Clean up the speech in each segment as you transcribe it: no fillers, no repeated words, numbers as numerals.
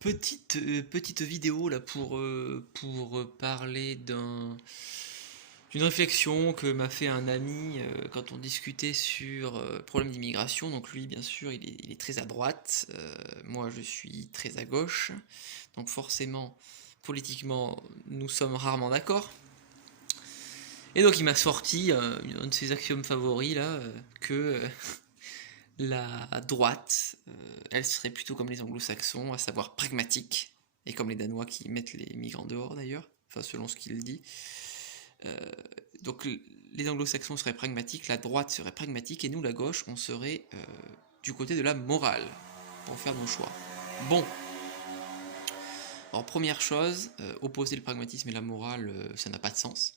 Petite vidéo là pour parler d'une réflexion que m'a fait un ami quand on discutait sur problème d'immigration. Donc lui, bien sûr, il est très à droite, moi je suis très à gauche, donc forcément, politiquement, nous sommes rarement d'accord. Et donc il m'a sorti un de ses axiomes favoris là, que la droite, elle serait plutôt comme les anglo-saxons, à savoir pragmatique, et comme les Danois qui mettent les migrants dehors d'ailleurs, enfin selon ce qu'il dit. Euh, donc les anglo-saxons seraient pragmatiques, la droite serait pragmatique, et nous, la gauche, on serait du côté de la morale, pour faire nos choix. Bon, alors première chose, opposer le pragmatisme et la morale, ça n'a pas de sens.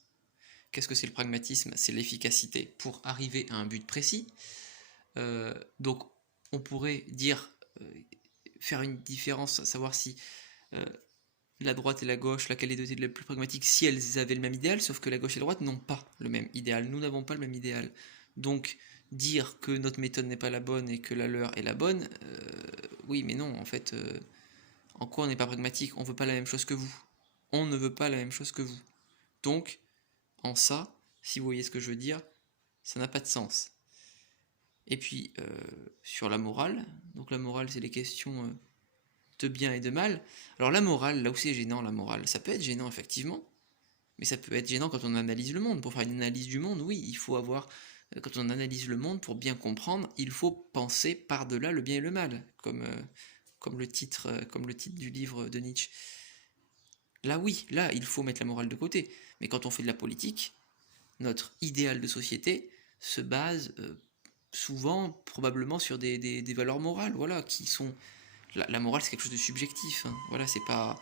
Qu'est-ce que c'est le pragmatisme? C'est l'efficacité pour arriver à un but précis. Donc on pourrait dire, faire une différence, à savoir si euh, la droite et la gauche, laquelle est dotée de la plus pragmatique, si elles avaient le même idéal, sauf que la gauche et la droite n'ont pas le même idéal. Nous n'avons pas le même idéal. Donc dire que notre méthode n'est pas la bonne et que la leur est la bonne, oui mais non, en fait, en quoi on n'est pas pragmatique? On veut pas la même chose que vous. On ne veut pas la même chose que vous. Donc, en ça, si vous voyez ce que je veux dire, ça n'a pas de sens. Et puis, sur la morale, donc la morale, c'est les questions de bien et de mal. Alors la morale, là où c'est gênant, la morale, ça peut être gênant effectivement, mais ça peut être gênant quand on analyse le monde. Pour faire une analyse du monde, oui, il faut avoir, quand on analyse le monde, pour bien comprendre, il faut penser par-delà le bien et le mal, comme comme le titre du livre de Nietzsche. Là oui, là, il faut mettre la morale de côté. Mais quand on fait de la politique, notre idéal de société se base souvent, probablement, sur des valeurs morales, voilà, qui sont... La morale, c'est quelque chose de subjectif, hein, voilà, c'est pas...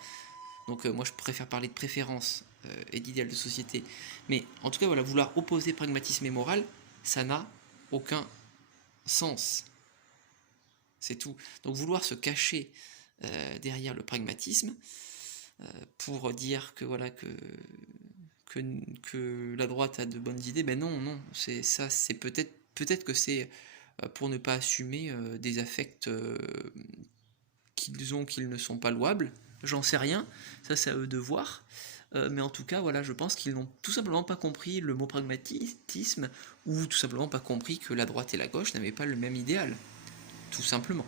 Donc moi, je préfère parler de préférence et d'idéal de société. Mais en tout cas, voilà, vouloir opposer pragmatisme et morale, ça n'a aucun sens. C'est tout. Donc vouloir se cacher derrière le pragmatisme pour dire que voilà que, que la droite a de bonnes idées, ben non, non, c'est ça, c'est peut-être que c'est pour ne pas assumer des affects qu'ils ne sont pas louables, j'en sais rien, ça c'est à eux de voir. Mais en tout cas, voilà, je pense qu'ils n'ont tout simplement pas compris le mot pragmatisme, ou tout simplement pas compris que la droite et la gauche n'avaient pas le même idéal, tout simplement.